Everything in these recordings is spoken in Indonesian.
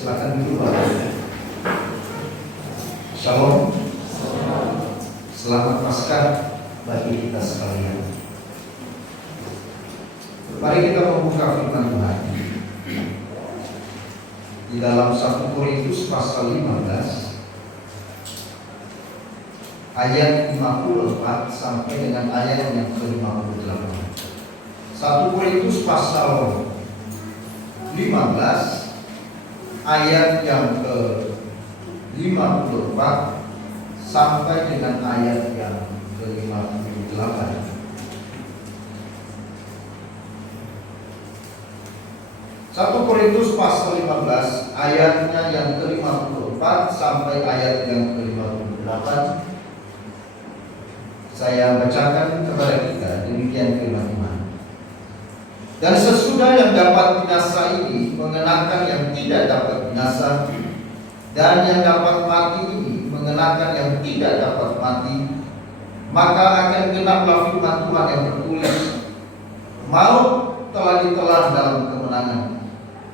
Silakan dulu Pak. Shalom. Selamat Paskah bagi kita sekalian. Mari kita membuka firman Tuhan di dalam 1 Korintus pasal 15 ayat 54 sampai dengan ayat yang ke-58. 1 Korintus pasal 15 ayat yang ke-54 sampai dengan ayat yang ke-58. 1 Korintus pasal 15 ayatnya yang ke-54 sampai ayat yang ke-58. Saya bacakan kepada kita demikian firman Tuhan. Dan sesudah yang dapat binasa ini mengenakan yang tidak dapat binasa, dan yang dapat mati ini mengenakan yang tidak dapat mati, maka akan genaplah firman Tuhan yang tertulis, maut telah ditelan dalam kemenangan.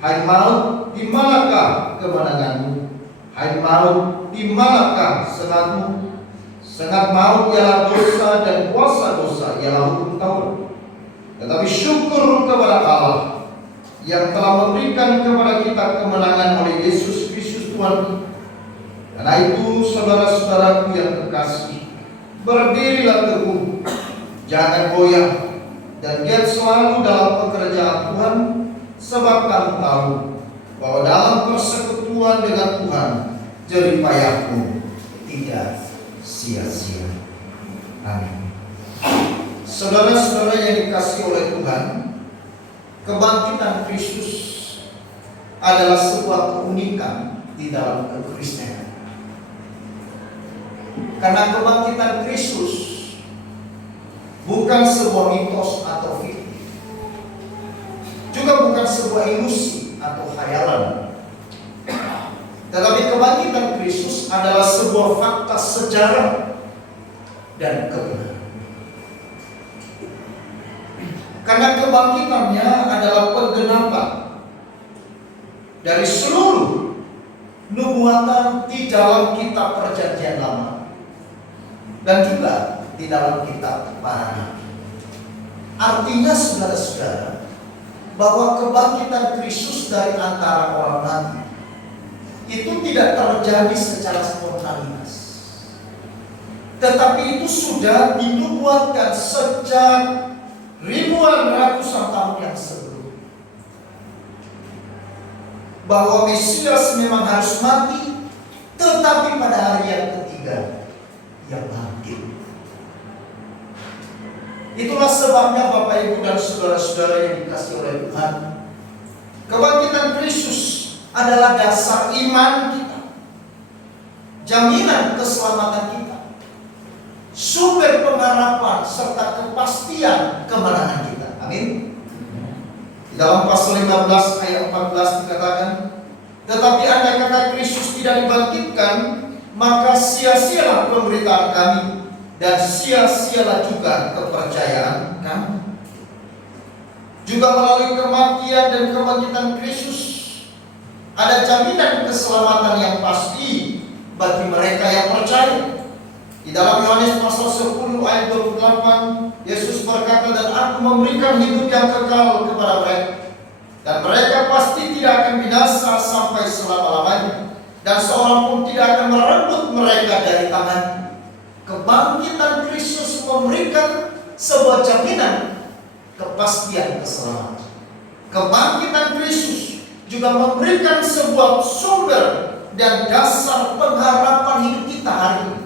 Hai maut, di manakah kemenanganmu? Hai maut, di manakah sengatmu? Sengat maut ialah dosa, dan kuasa dosa ialah hukum Taurat. Tetapi syukur kepada Allah yang telah memberikan kepada kita kemenangan oleh Yesus Kristus Tuhan kita. Karena itu saudara-saudaraku yang terkasih, berdirilah teguh, jangan goyah, dan giat selalu dalam pekerjaan Tuhan, sebab kamu tahu bahwa dalam persekutuan dengan Tuhan jerih payahmu tidak sia-sia. Amin. Saudara-saudara yang dikasihi oleh Tuhan, kebangkitan Kristus adalah sebuah keunikan di dalam kekristenan. Karena kebangkitan Kristus bukan sebuah mitos atau fiktif, juga bukan sebuah ilusi atau khayalan. Tetapi kebangkitan Kristus adalah sebuah fakta sejarah dan kebenaran. Karena kebangkitannya adalah penggenapan dari seluruh nubuatan di dalam kitab Perjanjian Lama dan juga di dalam kitab para nabi. Artinya saudara-saudara, bahwa kebangkitan Kristus dari antara orang mati itu tidak terjadi secara spontanitas, tetapi itu sudah dinubuatkan sejak ribuan ratusan tahun yang sebelum, bahwa Mesias memang harus mati, tetapi pada hari yang ketiga ia bangkit. Itulah sebabnya Bapak Ibu dan saudara-saudara yang dikasihi oleh Tuhan, kebangkitan Kristus adalah dasar iman kita, jaminan keselamatan kita, sumber pengharapan serta kepastian kemenangan kita. Amin. Di dalam pasal 15 ayat 14 dikatakan, tetapi andai kata Kristus tidak dibangkitkan, maka sia-sialah pemberitaan kami, dan sia-sialah juga kepercayaan kami. Juga melalui kematian dan kebangkitan Kristus ada jaminan keselamatan yang pasti bagi mereka yang percaya. Di dalam Yohanes pasal 10 ayat 28, Yesus berkata, dan aku memberikan hidup yang kekal kepada mereka, dan mereka pasti tidak akan binasa sampai selama-lamanya, dan seorang pun tidak akan merebut mereka dari tangan. Kebangkitan Kristus memberikan sebuah jaminan kepastian keselamatan. Kebangkitan Kristus juga memberikan sebuah sumber dan dasar pengharapan hidup kita hari ini.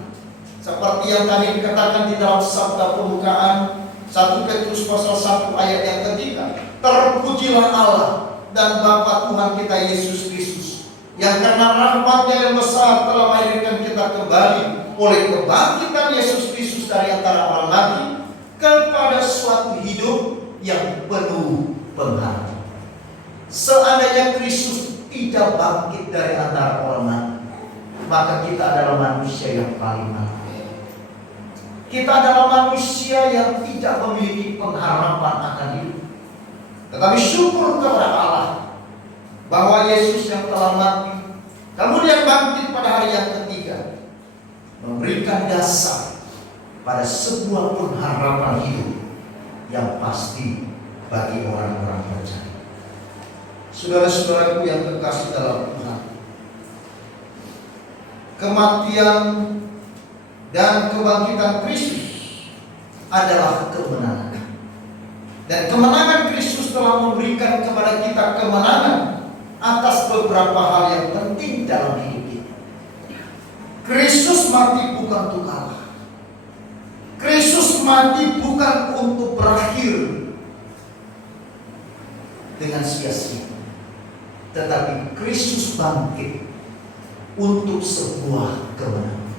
Seperti yang tadi dikatakan di dalam sabda pembukaan 1 Petrus pasal 1 ayat yang ketiga, terpujilah Allah dan Bapa Tuhan kita Yesus Kristus, yang karena rahmat-Nya yang besar telah melahirkan kita kembali oleh kebangkitan Yesus Kristus dari antara orang mati kepada suatu hidup yang penuh pengharapan. Seandainya Kristus tidak bangkit dari antara orang mati, maka kita adalah manusia yang paling mati. Kita adalah manusia yang tidak memiliki pengharapan akan hidup. Tetapi syukur kepada Allah, bahwa Yesus yang telah mati kemudian bangkit pada hari yang ketiga, memberikan dasar pada sebuah pengharapan hidup yang pasti bagi orang-orang percaya. Saudara-saudaraku yang terkasih dalam Tuhan, kematian dan kebangkitan Kristus adalah kemenangan. Dan kemenangan Kristus telah memberikan kepada kita kemenangan atas beberapa hal yang penting dalam hidup kita. Kristus mati bukan untuk kalah. Kristus mati bukan untuk berakhir dengan sia-sia. Tetapi Kristus bangkit untuk sebuah kemenangan.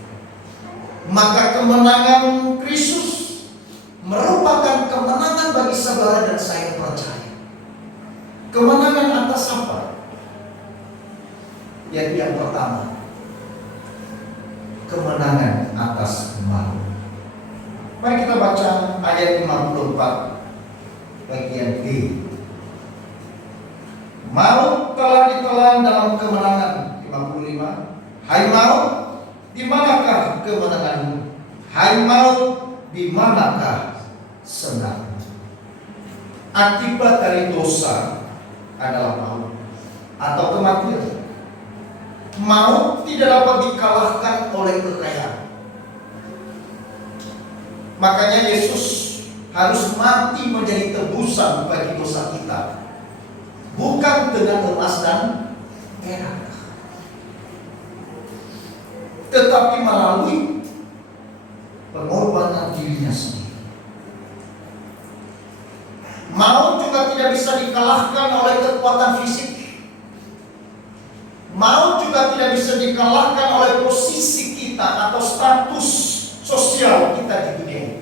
Maka kemenangan Kristus merupakan kemenangan bagi saudara dan saya percaya. Kemenangan atas apa? Yang pertama, kemenangan atas maut. Mari kita baca ayat 54 bagian D. Maut telah ditelan dalam kemenangan. 55. Hai maut, di manakah kemenanganmu? Hai maut, di manakah senangmu? Akibat dari dosa adalah maut atau kematian. Maut tidak dapat dikalahkan oleh kekayaan. Makanya Yesus harus mati menjadi tebusan bagi dosa kita, bukan dengan emas dan perak, tetapi melalui pengorbanan dirinya sendiri. Maut juga tidak bisa dikalahkan oleh kekuatan fisik. Maut juga tidak bisa dikalahkan oleh posisi kita atau status sosial kita di dunia ini.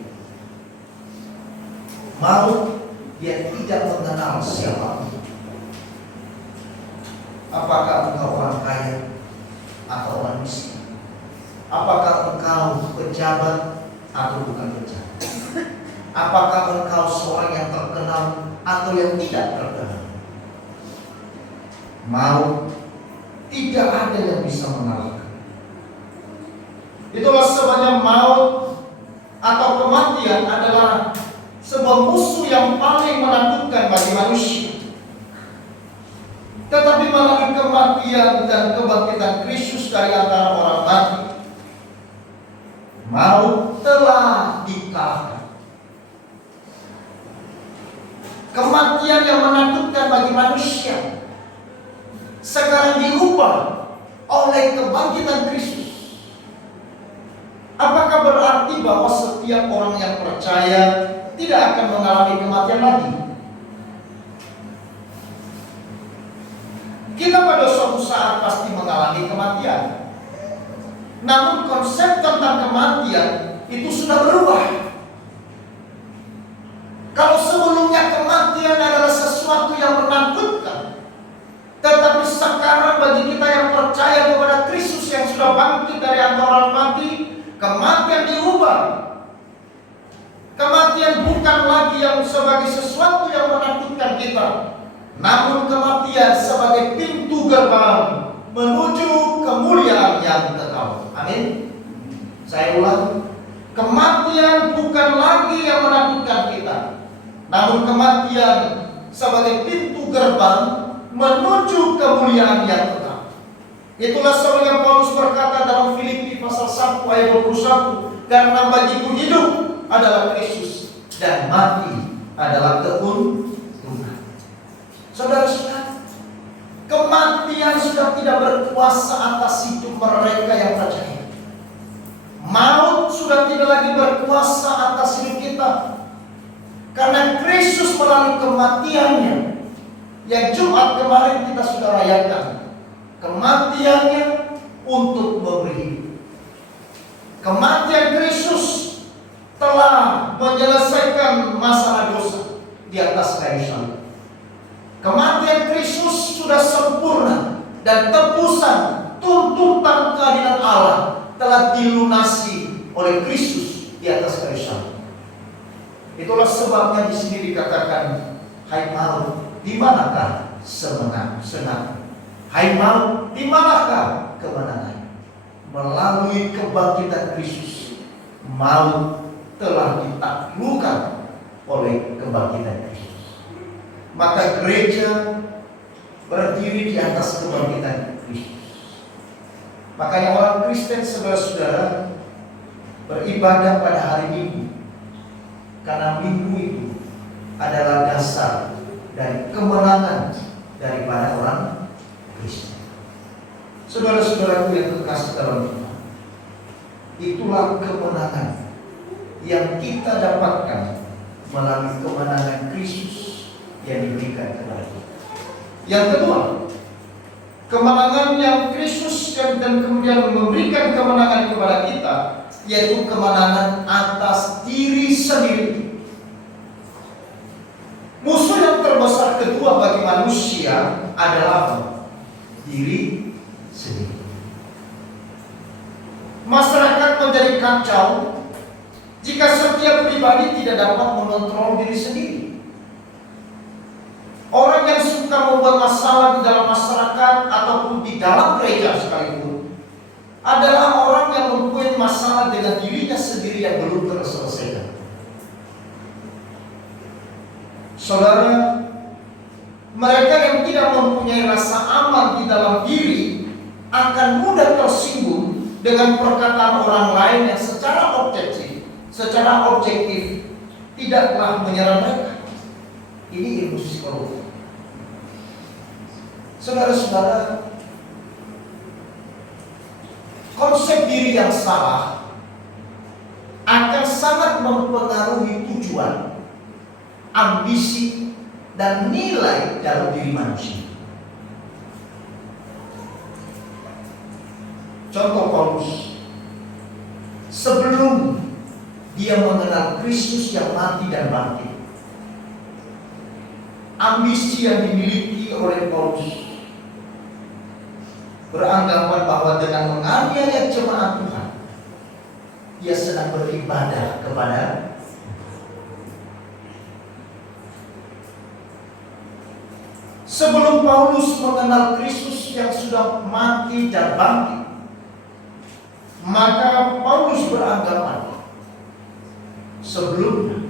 Maut dia tidak mengenal siapa. Apakah engkau orang kaya atau orang miskin? Apakah engkau pejabat atau bukan pejabat? Apakah engkau seorang yang terkenal atau yang tidak terkenal? Maut tidak ada yang bisa mengalahkan. Itulah sebabnya maut atau kematian adalah sebuah musuh yang paling menakutkan bagi manusia. Tetapi melalui kematian dan kebangkitan Kristus dari antara orang mati, maut telah dikalahkan. Kematian yang menakutkan bagi manusia sekarang diubah oleh kebangkitan Kristus. Apakah berarti bahwa setiap orang yang percaya tidak akan mengalami kematian lagi? Kita pada suatu saat pasti mengalami kematian. Namun konsep tentang kematian itu sudah berubah. Kalau sebelumnya kematian adalah sesuatu yang menakutkan, tetapi sekarang bagi kita yang percaya kepada Kristus yang sudah bangkit dari antara orang mati, kematian diubah. Kematian bukan lagi yang sebagai sesuatu yang menakutkan kita, namun kematian sebagai pintu gerbang menuju kemuliaan yang kekal. Amin. Saya ulang, kematian bukan lagi yang menakutkan kita, namun kematian sebagai pintu gerbang menuju kemuliaan yang kekal. Itulah sebabnya Paulus berkata dalam Filipi pasal 1 ayat 21, karena bagiku hidup adalah Kristus dan mati adalah keuntungan. Saudara-saudara, kematian sudah tidak berkuasa atas hidup mereka yang percaya. Maut sudah tidak lagi berkuasa atas hidup kita, karena Kristus melalui kematiannya yang Jumat kemarin kita sudah rayakan. Kematiannya untuk memberi hidup. Kematian Kristus telah menyelesaikan masalah dosa di atas kayu salib. Kematian Kristus sudah sempurna dan tebusan tuntutan keadilan Allah telah dilunasi oleh Kristus di atas kayu salib. Itulah sebabnya di sini dikatakan, hai maut, di manakah senang? Hai maut, di manakah kemenangan? Melalui kebangkitan Kristus, maut telah ditaklukkan oleh kebangkitan Kristus. Maka gereja berdiri di atas kebangkitan Kristus. Makanya orang Kristen, saudara-saudara, beribadah pada hari Minggu, karena Minggu itu adalah dasar dari kemenangan daripada orang Kristen. Saudara-saudaraku yang kekasih dalam Tuhan, itulah kemenangan yang kita dapatkan melalui kemenangan Kristus yang diberikan kepada kita. Yang kedua, kemenangan yang Kristus dan kemudian memberikan kemenangan kepada kita, yaitu kemenangan atas diri sendiri. Musuh yang terbesar kedua bagi manusia adalah apa? Diri sendiri. Masyarakat menjadi kacau jika setiap pribadi tidak dapat mengontrol diri sendiri. Orang yang suka membuat masalah di dalam masyarakat ataupun di dalam gereja sekalipun adalah orang yang mempunyai masalah dengan dirinya sendiri yang belum terselesaikan. Saudara, mereka yang tidak mempunyai rasa aman di dalam diri akan mudah tersinggung dengan perkataan orang lain yang secara objektif tidaklah menyerang mereka. Ini ilmu psikologi. Saudara-saudara, konsep diri yang salah akan sangat mempengaruhi tujuan, ambisi, dan nilai dalam diri manusia. Contoh Paulus, sebelum dia mengenal Kristus yang mati dan bangkit, ambisi yang dimiliki oleh Paulus beranggapan bahwa dengan menganiaya jemaat Tuhan, ia sedang beribadah kepada. Sebelum Paulus mengenal Kristus yang sudah mati dan bangkit, maka Paulus beranggapan sebelumnya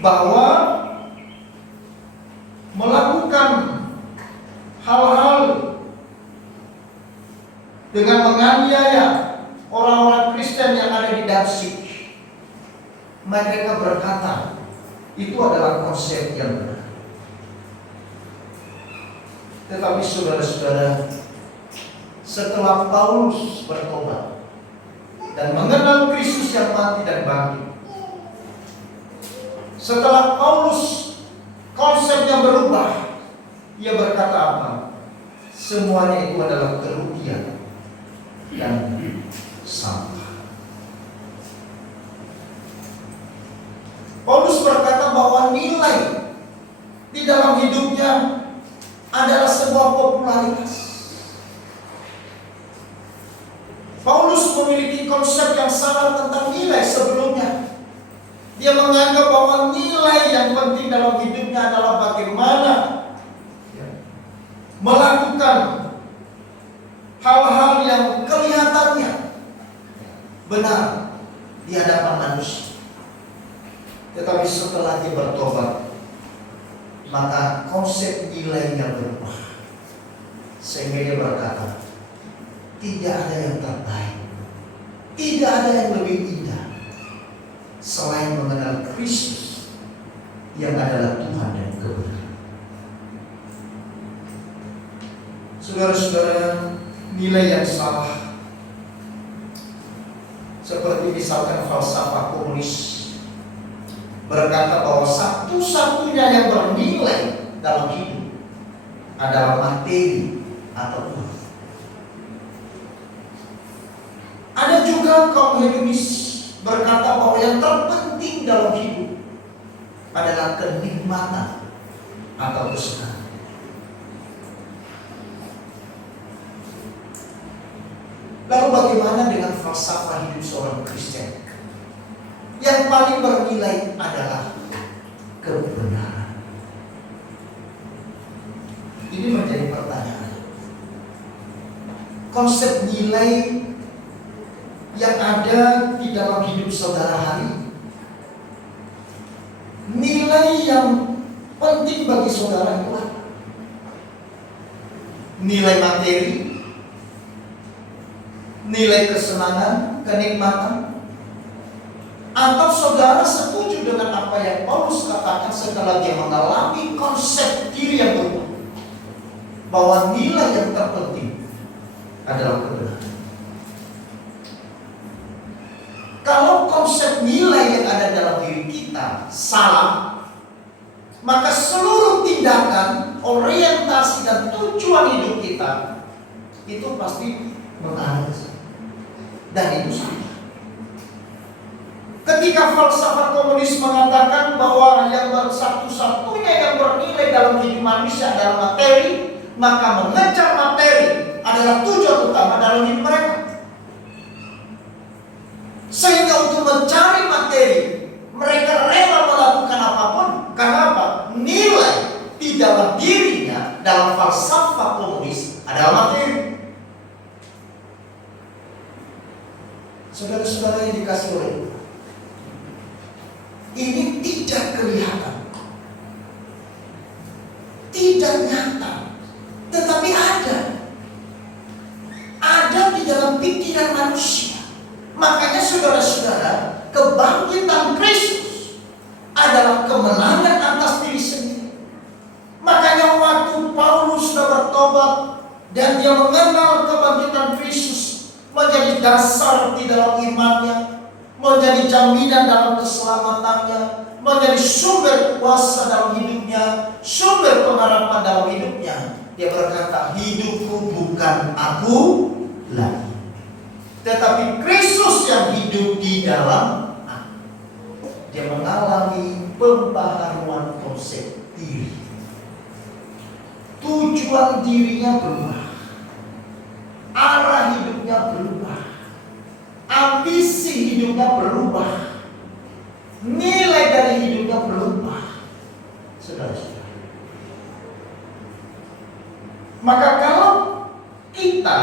bahwa melakukan hal-hal dengan menganiaya orang-orang Kristen yang ada di Danzig, mereka berkata itu adalah konsep yang benar. Tetapi saudara-saudara, setelah Paulus bertobat dan mengenal Kristus yang mati dan bangkit, setelah Paulus konsepnya berubah, ia berkata apa? Semuanya itu adalah kerugian dan sampah. Paulus berkata bahwa nilai di dalam hidupnya adalah sebuah popularitas. Paulus memiliki konsep yang salah tentang nilai sebelumnya. Dia menganggap bahwa nilai yang penting dalam hidupnya adalah bagaimana melakukan hal-hal yang kelihatannya benar di hadapan manusia. Tetapi setelah dia bertobat, maka konsep nilainya berubah, sehingga dia berkata, tidak ada yang terbaik, tidak ada yang lebih indah selain mengenal Kristus yang adalah Tuhan dan kebenaran. Saudara-saudara, nilai yang salah, seperti misalkan falsafah komunis, berkata bahwa satu-satunya yang bernilai dalam hidup adalah materi atau uang. Ada juga kaum hedonis berkata bahwa yang terpenting dalam hidup adalah kenikmatan atau kesenangan. Lalu bagaimana dengan falsafah hidup seorang Kristen? Yang paling bernilai adalah kebenaran. Ini menjadi pertanyaan. konsep nilai yang ada di dalam hidup saudara hari ini. Nilai yang penting bagi saudara itu apa? Nilai materi, nilai kesenangan, kenikmatan, atau saudara setuju dengan apa yang Paulus katakan setelah dia mengalami konsep diri yang berubah, bahwa nilai yang terpenting adalah kebenaran. Kalau konsep nilai yang ada dalam diri kita salah, maka seluruh tindakan, orientasi, dan tujuan hidup kita itu pasti mengarah ke sana. Dan itu salah. Ketika falsafah komunis mengatakan bahwa yang satu-satunya yang bernilai dalam hidup manusia adalah materi, maka mengejar materi adalah tujuan utama dalam hidup mereka. Sehingga untuk mencari materi, mereka rela melakukan apapun. Karena apa? Nilai di dalam dirinya, dalam falsafah komunis adalah materi. Saudara-saudara yang dikasih oleh Tuhan, ini tidak kelihatan, tidak nyata, tetapi ada di dalam pikiran manusia. Makanya saudara-saudara, kebangkitan Kristus adalah kemenangan atas diri sendiri. Makanya waktu Paulus sudah bertobat dan dia mengenal kebangkitan Kristus menjadi dasar di dalam imannya, menjadi jaminan dalam keselamatannya, menjadi sumber kuasa dalam hidupnya, sumber pengharapan dalam hidupnya. Dia berkata, hidupku bukan aku lagi, tetapi Kristus yang hidup di dalam aku. Dia mengalami pembaharuan konsep diri. Tujuan dirinya berubah, arah hidupnya berubah, ambisi hidupnya berubah, nilai dari hidupnya berubah. Saudara-saudara, maka kalau kita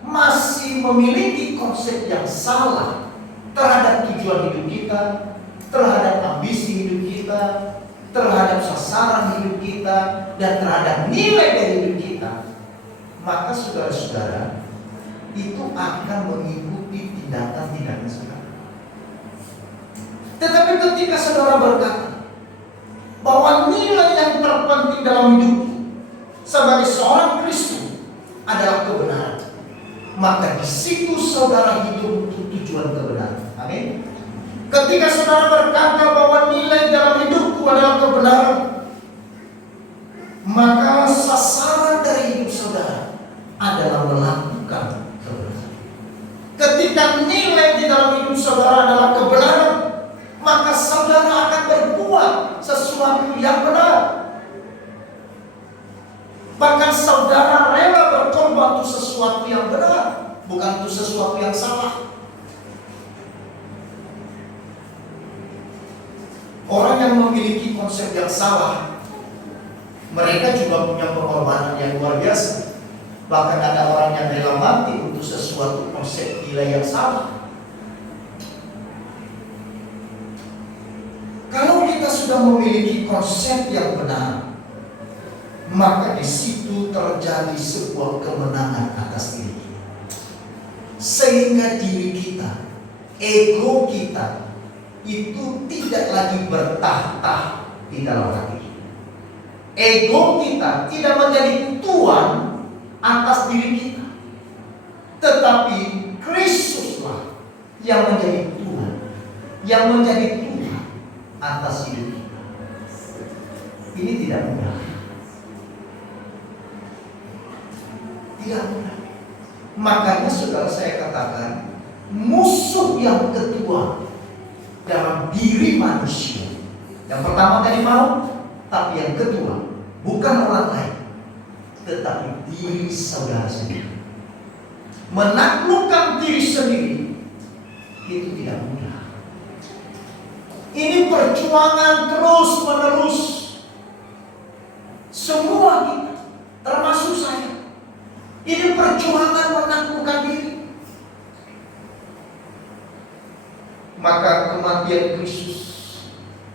masih memiliki konsep yang salah terhadap tujuan hidup kita, terhadap ambisi hidup kita, terhadap sasaran hidup kita, dan terhadap nilai dari hidup kita, maka saudara-saudara, itu akan mengikuti tindakan-tindakan saudara. Tetapi ketika saudara berkata bahwa nilai yang terpenting dalam hidup sebagai seorang Kristen adalah kebenaran, maka di situ saudara hidup untuk tujuan kebenaran. Amin. Ketika saudara berkata bahwa nilai dalam hidupku adalah kebenaran, maka sasaran dari hidup saudara adalah melakukan kebenaran. Ketika nilai di dalam hidup saudara adalah kebenaran, maka saudara akan berbuat sesuatu yang benar. Bahkan saudara rela berkorban untuk sesuatu yang benar, bukan untuk sesuatu yang salah. Orang yang memiliki konsep yang salah, mereka juga punya pengorbanan yang luar biasa. Bahkan ada orang yang rela mati untuk sesuatu konsep nilai yang salah. Kalau kita sudah memiliki konsep yang benar, maka di situ terjadi sebuah kemenangan atas diri kita. Sehingga diri kita, ego kita, itu tidak lagi bertahta di dalam hati. Ego kita tidak menjadi tuan atas diri kita, tetapi Kristuslah yang menjadi tuan, yang menjadi Tuhan atas hidup kita. Ini tidak mudah. Tidak mudah. Makanya saudara, saya katakan musuh yang kedua dalam diri manusia, yang pertama tadi maut, tapi yang kedua bukan orang lain, tetapi diri saudara sendiri. Menaklukkan diri sendiri itu tidak mudah. Ini perjuangan terus menerus. Semua kita, termasuk saya, ini perjuangan menaklukkan maka kematian Kristus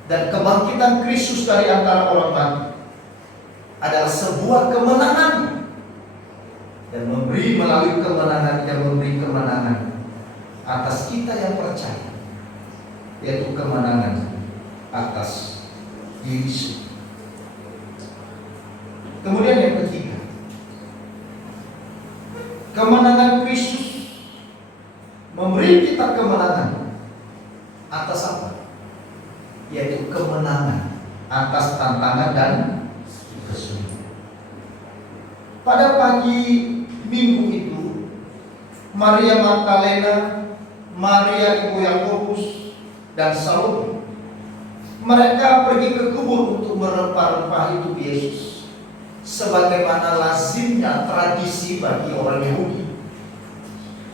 dan kebangkitan Kristus dari antara orang mati adalah sebuah kemenangan, dan melalui kemenangan yang memberi kemenangan atas kita yang percaya, yaitu kemenangan atas diri sendiri. Kemudian yang ketiga, kemenangan Kristus memberi kita kemenangan atas apa? Yaitu kemenangan atas tantangan dan kesulitan. Pada pagi Minggu itu, Maria Magdalena, Maria ibu Yakobus, dan Salome, mereka pergi ke kubur untuk merempah-rempah hidup Yesus, sebagaimana lazimnya tradisi bagi orang Yahudi,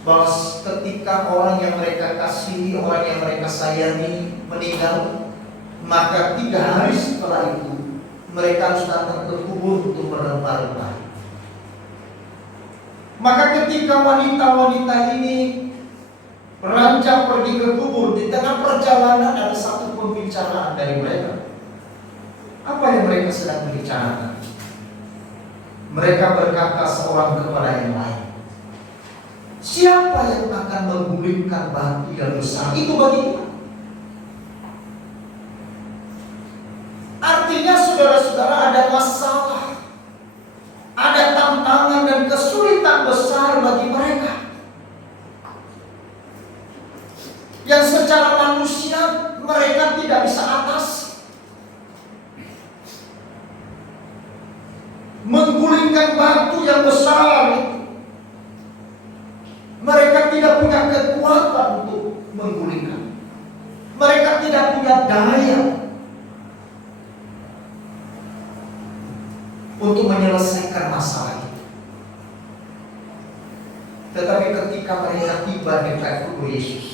bahwa ketika orang yang mereka kasihi, orang yang mereka sayangi meninggal, maka 3 hari setelah itu mereka harus datang ke kubur untuk merempah-rempah. Maka ketika wanita-wanita ini beranjak pergi ke kubur, di tengah perjalanan ada satu pembicaraan dari mereka. Apa yang mereka sedang bicarakan? Mereka berkata seorang kepada yang lain, siapa yang akan menggulingkan batu yang besar itu bagi kita? Artinya saudara-saudara, ada masalah, ada tantangan dan kesulitan besar bagi mereka yang secara manusia mereka tidak bisa atasi. Menggulingkan batu yang besar itu, mereka tidak punya kekuatan untuk menggulingkan. Mereka tidak punya daya untuk menyelesaikan masalah itu. Tetapi ketika mereka tiba di dekat kubur Yesus,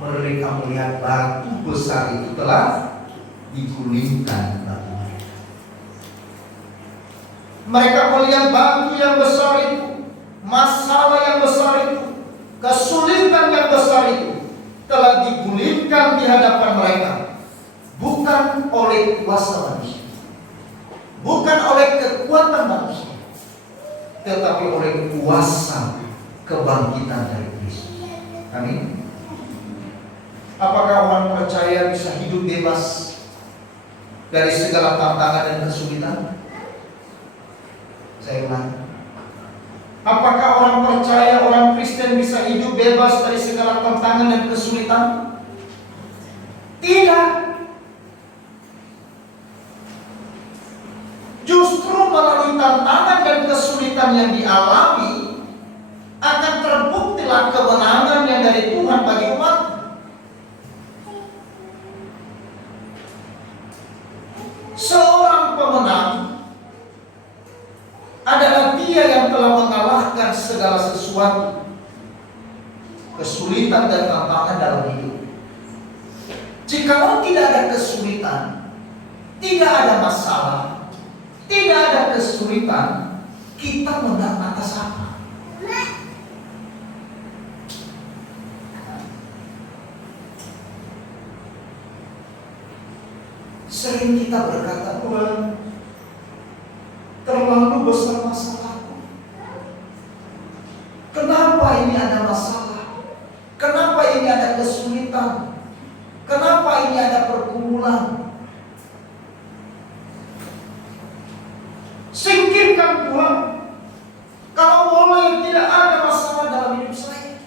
mereka melihat batu besar itu telah digulingkan batu. Mereka melihat batu yang besar itu, masalah yang besar itu, kesulitan yang besar itu telah digulingkan di hadapan mereka, bukan oleh kuasa manusia, bukan oleh kekuatan manusia, tetapi oleh kuasa kebangkitan dari Kristus. Amin. Apakah orang percaya bisa hidup bebas dari segala tantangan dan kesulitan? Saya ulangi. Apakah orang percaya, orang Kristen bisa hidup bebas dari segala tantangan dan kesulitan? Tidak. Justru melalui tantangan dan kesulitan yang dialami akan terbuktilah kemenangan yang dari Tuhan bagi umat. Seorang pemenang adalah dia yang telah mengalahkan segala sesuatu, kesulitan dan tantangan dalam hidup. Jikalau tidak ada kesulitan, tidak ada masalah, tidak ada kesulitan, kita menang atas apa? Sering kita berkata, Tuhan, terlalu besar masalahku. Kenapa ini ada masalah? Kenapa ini ada kesulitan? Kenapa ini ada pergumulan? Singkirkan Tuhan. Kalau boleh tidak ada masalah dalam hidup saya.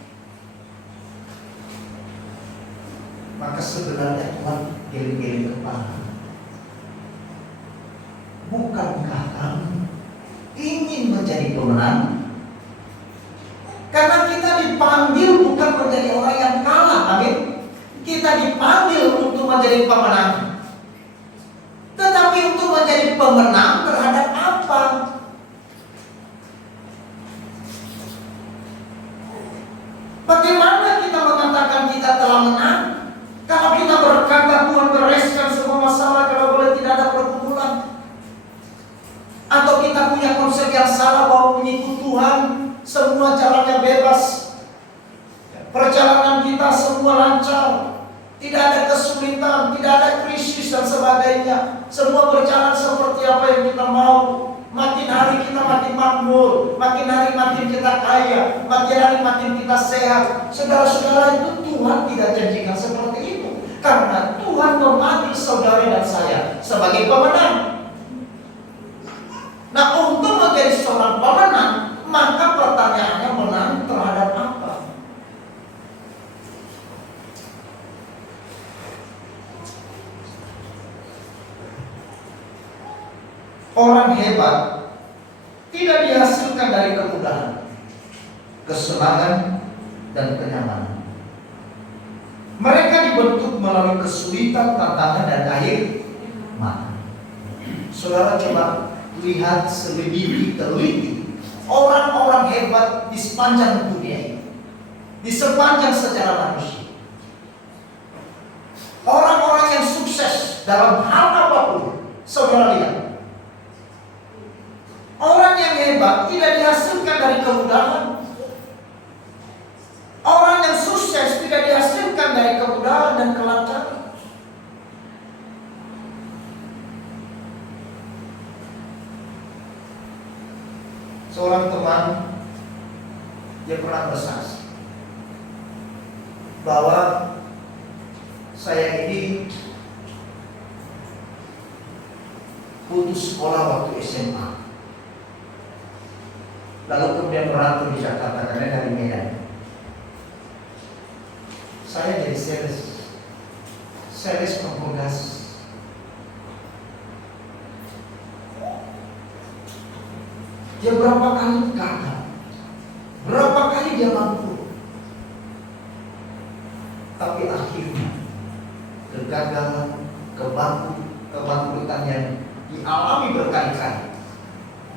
Maka sebenarnya Tuhan geleng-geleng kepala. Bukankah kamu ingin menjadi pemenang? Karena kita dipanggil bukan menjadi orang yang kalah, amin. Kita dipanggil untuk menjadi pemenang. Tetapi untuk menjadi pemenang terhadap apa? Bagaimana kita mengatakan kita telah menang? Kalau kita berkata Tuhan bereskan semua masalah, kalau boleh tidak ada pergumulan. Atau kita punya konsep yang salah bahwa mengikut Tuhan semua jalannya bebas. Perjalanan kita semua lancar, tidak ada kesulitan, tidak ada krisis dan sebagainya. Semua berjalan seperti apa yang kita mau. Makin hari kita makin makmur, makin hari makin kita kaya, makin hari makin kita sehat. Saudara-saudara, itu Tuhan tidak janjikan seperti itu. Karena Tuhan memanggil saudara dan saya sebagai pemenang. Nah, untuk menjadi seorang pemenang, maka pertanyaannya menang terhadap apa? Orang hebat tidak dihasilkan dari kemudahan, kesenangan, dan kenyamanan. Mereka dibentuk melalui kesulitan, tantangan, dan air mata. Saudara coba lihat selidiki, teliti orang-orang hebat di sepanjang dunia ini, di sepanjang sejarah manusia. Orang-orang yang sukses dalam hal apapun, saudara lihat. Orang yang hebat tidak dihasilkan dari kemudahan. Orang yang sukses tidak dihasilkan dari kemudahan dan kelancaran. Seorang teman, dia pernah bersaksi bahwa saya ini putus sekolah waktu SMA. Lalu kemudian merantau di Jakarta karena dari Medan. Saya jadi sales penggas. Dia berapa kali gagal, berapa kali dia mampu, tapi akhirnya kegagalan, kebangkrutan yang dialami berkali-kali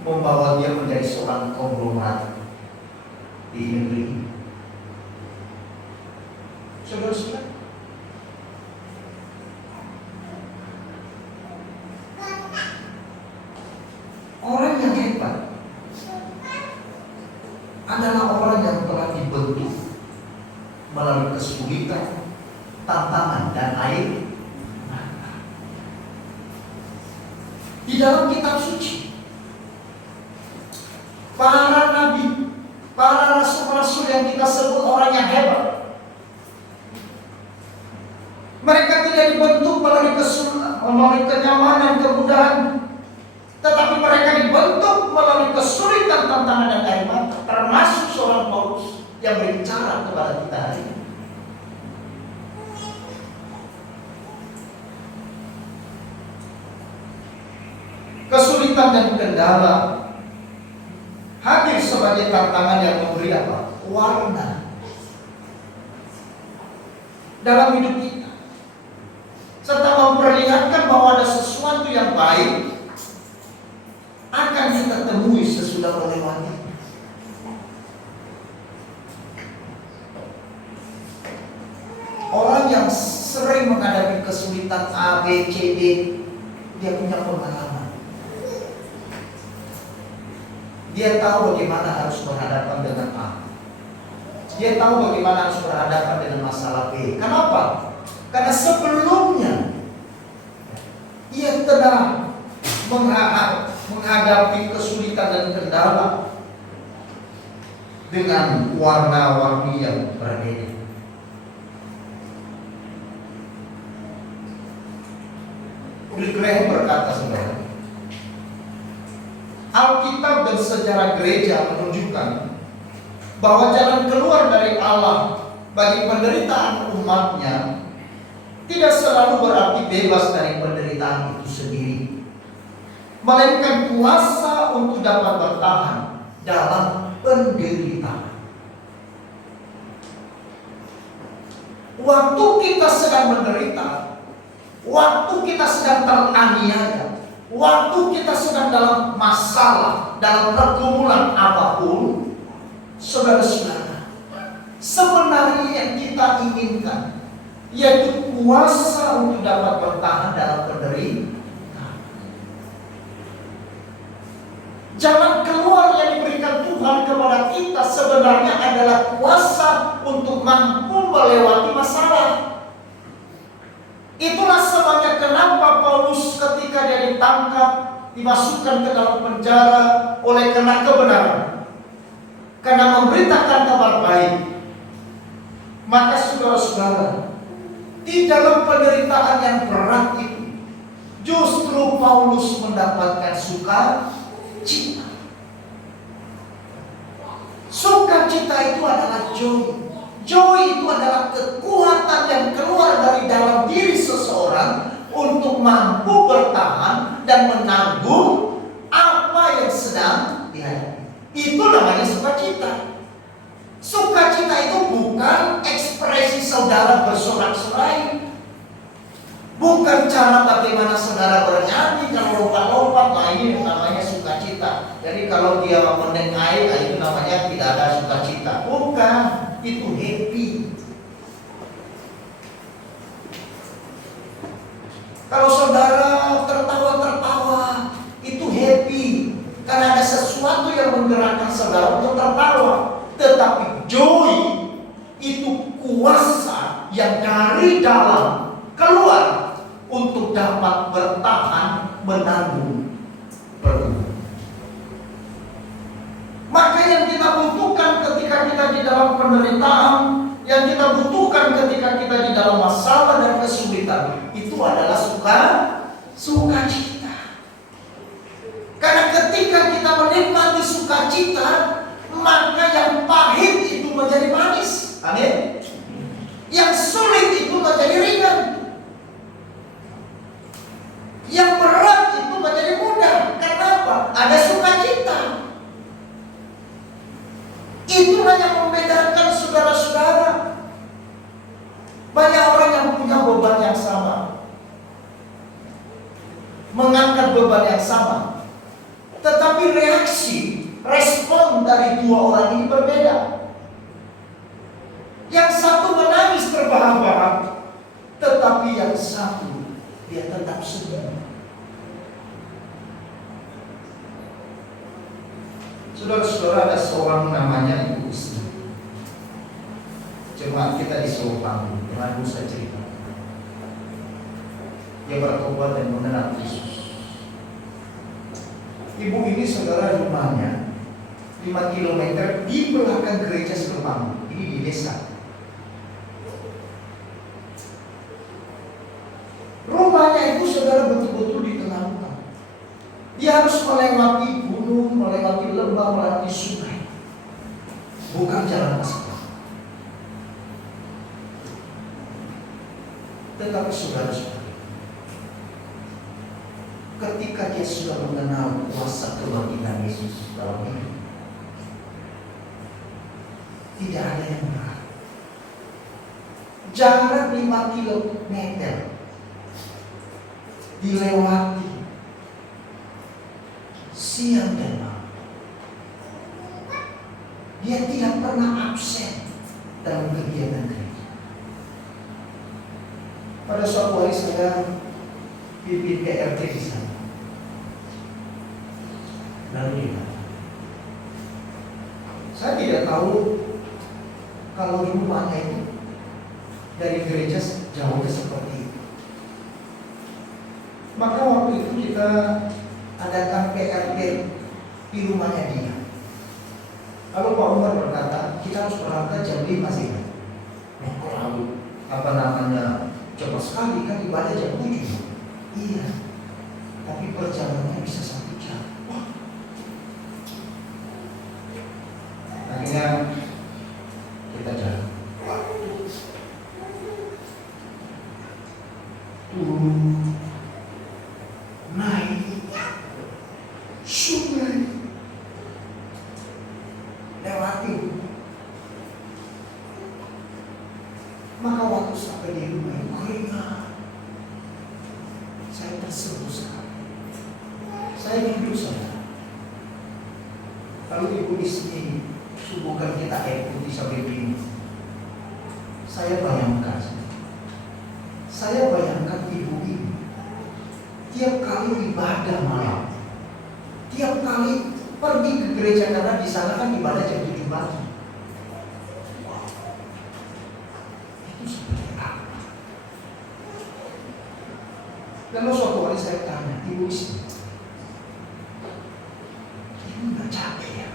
membawa dia menjadi seorang konglomerat di negeri ini. Saudara-saudara, orang yang hebat adalah orang yang telah dibentuk melalui kesulitan, tantangan, dan air mata. Di dalam kitab suci, para nabi, para rasul-rasul yang kita sebut orang yang hebat, mereka tidak dibentuk melalui kenyamanan, kemudahan, tetapi mereka dibentuk melalui kesulitan, tantangan, dan air mata. Termasuk seorang Paulus yang berbicara kepada kita hari ini. Kesulitan dan kendala hadir sebagai tantangan yang memberi apa? Warna dalam hidup kita, serta memperlihatkan bahwa ada sesuatu yang baik akan kita temui sesudah melewati. Orang yang sering menghadapi kesulitan A, B, C, D, dia punya pengalaman. Dia tahu bagaimana harus berhadapan dengan A. Dia tahu bagaimana harus berhadapan dengan masalah B. Kenapa? Karena sebelumnya ia telah menghadapi kesulitan dan kendala dengan warna-warni yang berbeda. Billy Graham berkata, saudara, Alkitab dan sejarah gereja menunjukkan bahwa jalan keluar dari Allah bagi penderitaan umatnya tidak selalu berarti bebas dari penderitaan itu sendiri, melainkan kuasa untuk dapat bertahan dalam penderitaan. Waktu kita sedang menderita, waktu kita sedang teraniaya, waktu kita sedang dalam masalah, dalam pergumulan apapun, saudara-saudara, sebenarnya yang kita inginkan yaitu kuasa untuk dapat bertahan dalam penderitaan. Jalan keluar yang diberikan Tuhan kepada kita sebenarnya adalah kuasa untuk mampu melewati masalah. Itulah sebabnya kenapa Paulus ketika dia ditangkap, dimasukkan ke dalam penjara oleh karena kebenaran, karena memberitakan kabar baik. Maka saudara-saudara, di dalam penderitaan yang berat itu, justru Paulus mendapatkan sukacita. Sukacita itu adalah joy. Joy itu adalah kekuatan yang keluar dari dalam diri seseorang untuk mampu bertahan dan menanggung apa yang sedang dihadapi. Itu namanya sukacita. Sukacita itu bukan ekspresi saudara bersorak-sorai, bukan cara bagaimana saudara bernyanyi kalau lompat-lompat. Nah, ini namanya sukacita. Jadi kalau dia menengahi, itu namanya tidak ada sukacita. Bukan, itu happy. Kalau saudara tertawa-tertawa, itu happy, karena ada sesuatu yang menggerakkan saudara untuk tertawa. Tetapi joy itu kuasa yang dari dalam keluar untuk dapat bertahan menanggung pergumulan. Maka yang kita butuhkan ketika kita di dalam penderitaan, yang kita butuhkan ketika kita di dalam masalah dan kesulitan, itu adalah sukacita. Karena ketika kita menikmati sukacita, maka yang pahit itu menjadi manis. Amin. Yang sulit itu menjadi ringan. Yang berat itu menjadi mudah. Kenapa? Ada sukacita. Itulah yang membedakan saudara-saudara. Banyak orang yang punya beban yang sama, mengangkat beban yang sama, tetapi respon dari dua orang ini berbeda. Yang satu menangis terbahak-bahak, tetapi yang satu dia tetap senyum. Saudara-saudara, ada seorang namanya Ibu Isna. Jemaat kita di Sopang, dengan Musa cerita. Dia bertobat dan mengenal Yesus. Ibu ini saudara rumahnya 5 km di belakang gereja Selemang. Ini di desa. Rumahnya itu saudara betul-betul di tengah hutan. Dia harus melewati gunung, melewati lembah, melewati sungai. Bukan jalan asfal. Tetapi saudara-saudara, ketika dia sudah mengenal kuasa kebangkitan Yesus dalam hidup, tidak ada yang berat. Jarak 5 km dilewati siang dan malam. Dia tidak pernah absen dalam kegiatan gereja. Pada suatu hari saya pimpin PRT di sana. Lalu dia, saya tidak tahu kalau rumahnya itu dari gereja jauhnya seperti itu. Maka waktu itu kita adakan PRT di rumahnya dia. Lalu Pak Umar berkata, kita harus berangkat jam 5 sih. Lalu cepat sekali kan ibadah jam 7. Iya, tapi perjalanannya bisa 1 jam. Wah. Akhirnya kita jalan. Turun, naik, sungai, lewati. Maka waktu sampai di rumah itu keringat. Saya tersentuh sekali. Saya duduk saja. Lalu Ibu Isni subuhkan kita air putih sampai minum. Saya bayangkan ibu ini tiap kali ibadah malam, tiap kali pergi ke gereja, karena di sana kan ibadah jam 7 pagi. Lalu suatu hari saya tanya, ibu istri, ibu nggak capek ya?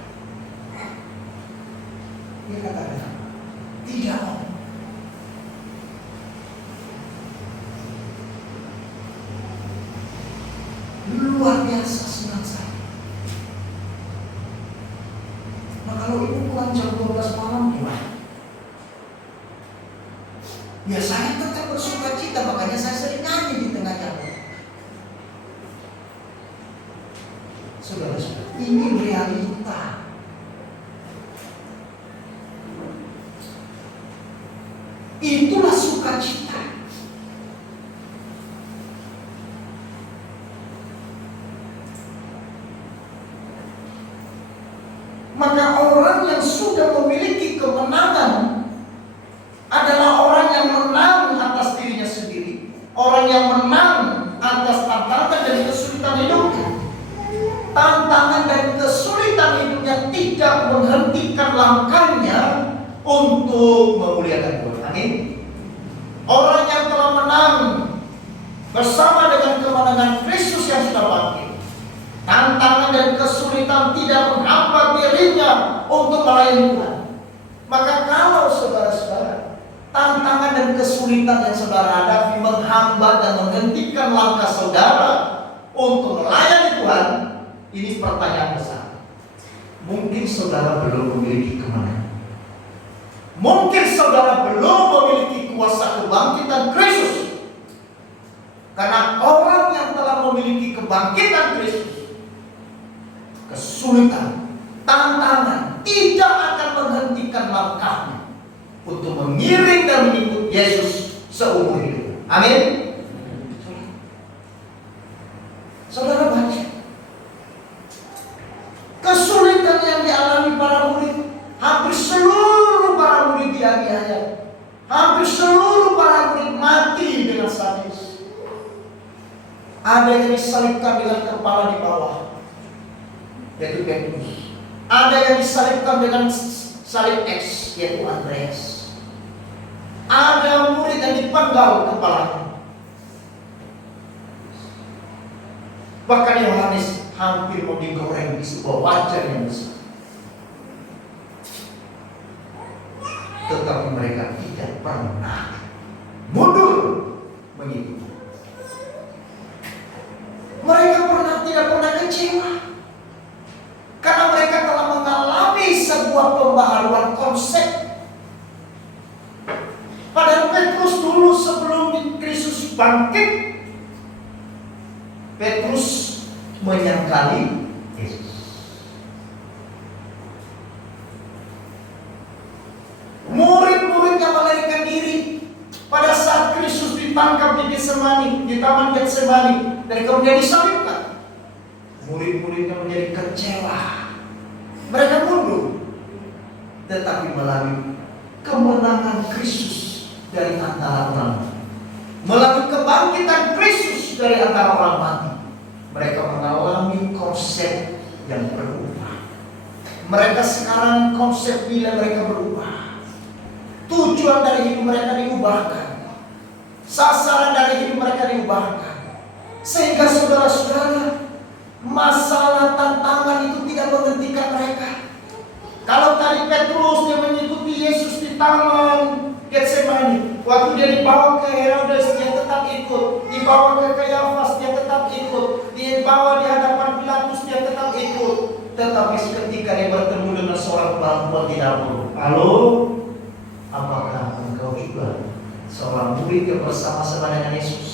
Dia katakan, tidak om. Luar biasa senang saya. Nah kalau ibu pulang jam 12 malam gimana? Ya saya tetap bersuka cita, makanya saya sering nyanyi di tengah jalan. Saudara-saudara, ini realita. Itulah sukacita. Maka orang yang sudah memiliki kemenangan adalah orang yang menang atas dirinya sendiri, orang yang menang atas tantangan dan kesulitan hidupnya. Tantangan dan kesulitan hidupnya tidak menghentikan langkahnya untuk memuliakan Tuhan. Amin. Orang yang telah menang bersama dengan kemenangan Kristus yang sudah bangkit, tantangan dan kesulitan tidak menghambat dirinya untuk melayani Tuhan. Maka kalau saudara-saudara, tantangan dan kesulitan yang saudara hadapi menghambat dan menghentikan langkah saudara untuk melayani Tuhan, ini pertanyaan besar. Mungkin saudara belum memiliki kemenangan. Mungkin saudara belum memiliki kuasa kebangkitan Kristus. Karena orang yang telah memiliki kebangkitan Kristus, kesulitan, tantangan tidak akan menghentikan langkahnya untuk mengiring dan mengikut Yesus seumur hidup. Amin. Saudara baca kesulitan yang dialami para murid. Hampir seluruh para murid dianiaya. Hampir seluruh para murid mati dengan sadis. Ada yang disalibkan dengan kepala di bawah, yaitu Petrus. Ada yang disalibkan dengan salib X, yaitu Andreas. Ada murid yang dipenggal kepalanya. Bahkan Yohanes hampir mau digoreng di sebuah wajan yang besar. Tetapi mereka tidak pernah mundur mengikuti. Mereka tidak pernah kecewa. Karena mereka telah mengalami sebuah pembaharuan konsep. Padahal Petrus dulu sebelum Kristus bangkit, Petrus menyangkali Yesus. Murid-murid yang melarikan diri pada saat Kristus ditangkap di Getsemani, di Taman Getsemani, dan kemudian disalibkan. Murid-muridnya menjadi kecewa. Mereka mundur. Tetapi melalui kemenangan Kristus dari antara orang mati, melalui kebangkitan Kristus dari antara orang mati, mereka mengalami konsep yang berubah. Mereka sekarang konsep nilai mereka berubah. Tujuan dari hidup mereka diubahkan. Sasaran dari hidup mereka diubahkan. Sehingga saudara-saudara, masalah tantangan itu tidak menghentikan mereka. Kalau tadi Petrus dia mengikuti Yesus di Taman Getsemani, waktu dia dibawa ke Herodes dia tetap ikut, dibawa ke Kayafas dia tetap ikut, dibawa di hadapan Pilatus dia tetap ikut. Tetapi ketika dia bertemu dengan seorang perempuan di dapur, halo, apakah engkau juga seorang murid yang bersama-sama dengan Yesus?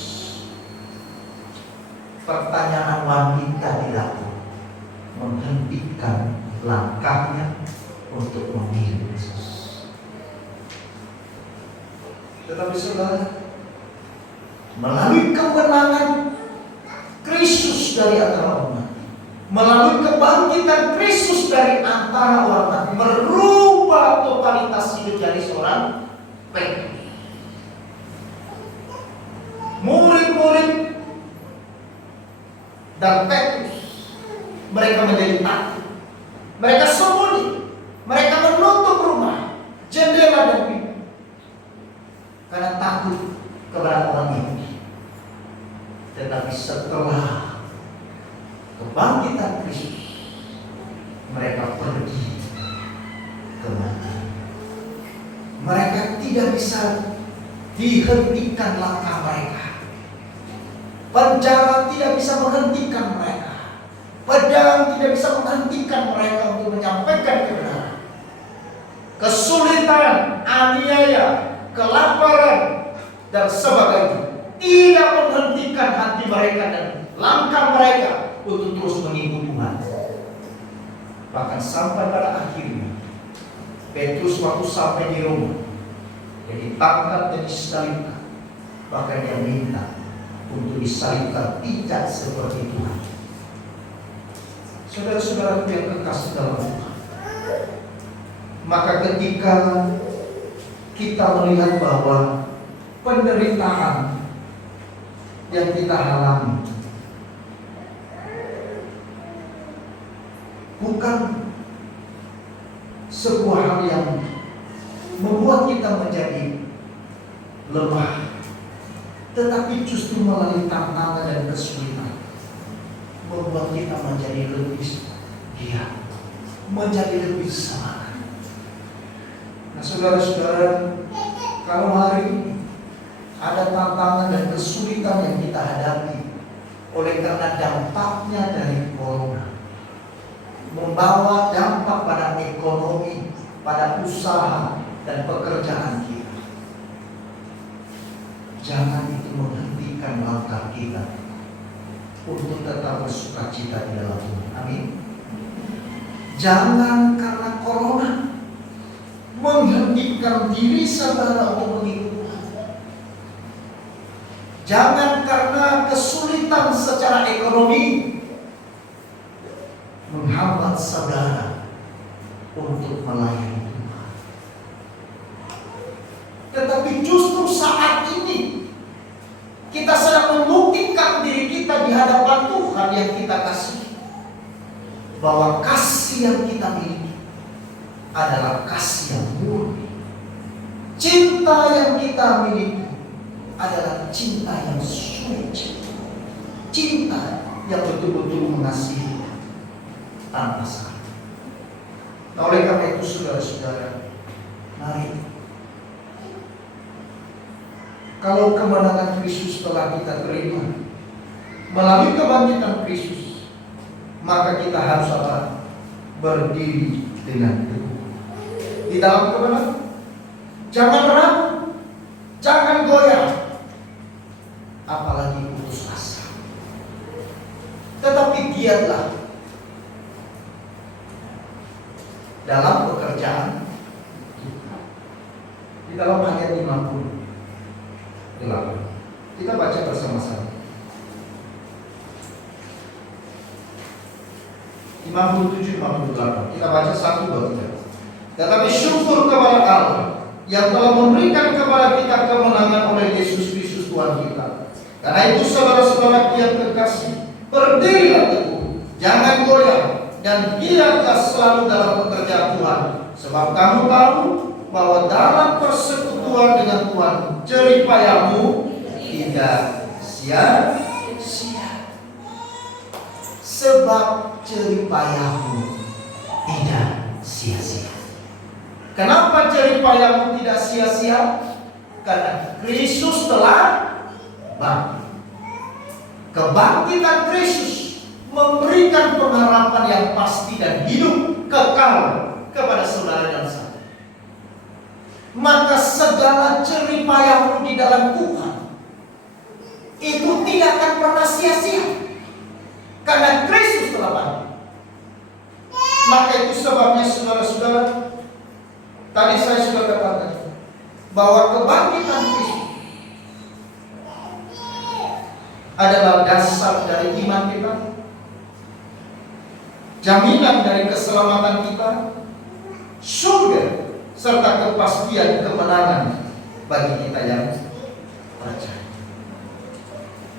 Pertanyaan wanita di dapur menghentikan langkahnya untuk memilih Yesus. Tetapi saudara, melalui kemenangan Kristus dari antara umat, melalui kebangkitan Kristus dari antara orang mati, merubah totalitas hidup dari seorang Petrus. Murid-murid dan Petrus, mereka menjadi takut. Mereka sembunyi. Mereka menutup rumah, jendela dan pintu, karena takut kepada orang Yahudi. Tetapi tidak bisa dihentikan langkah mereka. Penjara tidak bisa menghentikan mereka. Pedang tidak bisa menghentikan mereka untuk menyampaikan kebenaran. Kesulitan, aniaya, kelaparan, dan sebagainya tidak menghentikan hati mereka dan langkah mereka untuk terus mengikuti Tuhan. Bahkan sampai pada akhirnya Petrus waktu sampai di Roma, dia ditangkap dan disalibkan. Bahkan dia minta untuk disalibkan tidak seperti Tuhan. Saudara-saudara yang kekasih dalam Tuhan, maka ketika kita melihat bahwa penderitaan yang kita alami bukan sebuah hal yang membuat kita menjadi lemah, tetapi justru melalui tantangan dan kesulitan membuat kita menjadi lebih giat, menjadi lebih semangat. Nah, saudara-saudara, kalau hari ini ada tantangan dan kesulitan yang kita hadapi oleh karena dampaknya dari corona, membawa dampak pada ekonomi, pada usaha dan pekerjaan kita, jangan itu menghentikan langkah kita untuk tetap bersuka cita di dalam Tuhan. Amin. Jangan karena corona menghentikan diri saudara untuk mengikuti Tuhan. Jangan karena kesulitan secara ekonomi menghambat saudara untuk melayani Tuhan. Tetapi justru saat ini kita sedang membuktikan diri kita di hadapan Tuhan yang kita kasih, bahwa kasih yang kita miliki adalah kasih yang murni. Cinta yang kita miliki adalah cinta yang suci, cinta yang betul-betul mengasihi tanpa syarat. Nah, oleh karena itu saudara-saudara, mari, kalau kemenangan Kristus telah kita terima melalui kebangkitan Kristus, maka kita harus apa? Berdiri dengan teguh di dalam kebenaran. Jangan ragu, jangan goyah, apalagi putus asa. Tetapi giatlah dalam pekerjaan kita. Di dalam ayat 58, kita baca bersama-sama. 57, 58. Kita baca 1, 2, 3. Tetapi syukur kepada Allah yang telah memberikan kepada kita kemenangan oleh Yesus Kristus Tuhan kita. Karena itu saudara-saudara yang kekasih, berdirilah teguh, jangan goyah, dan giatlah selalu dalam pekerjaan Tuhan. Sebab kamu tahu bahwa dalam persekutuan dengan Tuhan jerih payahmu tidak sia-sia. Sebab jerih payahmu tidak sia-sia. Kenapa jerih payahmu tidak sia-sia? Karena Kristus telah bangkit. Kebangkitan Kristus memberikan pengharapan yang pasti dan hidup kekal kepada saudara dan saya. Maka segala jerih payahmu di dalam Tuhan itu tidak akan pernah sia-sia, karena Kristus telah bangkit. Maka itu sebabnya saudara-saudara, tadi saya sudah katakan bahwa kebangkitan Kristus adalah dasar dari iman kita, jaminan dari keselamatan kita, surga, serta kepastian kemenangan bagi kita yang percaya.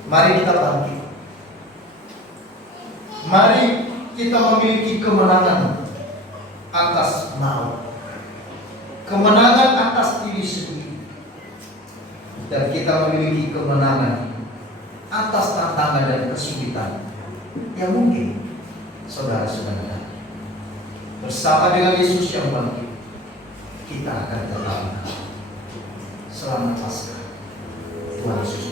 Mari kita bangkit. Mari kita memiliki kemenangan atas maut, kemenangan atas diri sendiri, dan kita memiliki kemenangan atas tantangan dan kesulitan yang mungkin saudara-saudara bersama dengan Yesus yang bangkit, kita akan tetap Selamat Paskah. Tuhan Yesus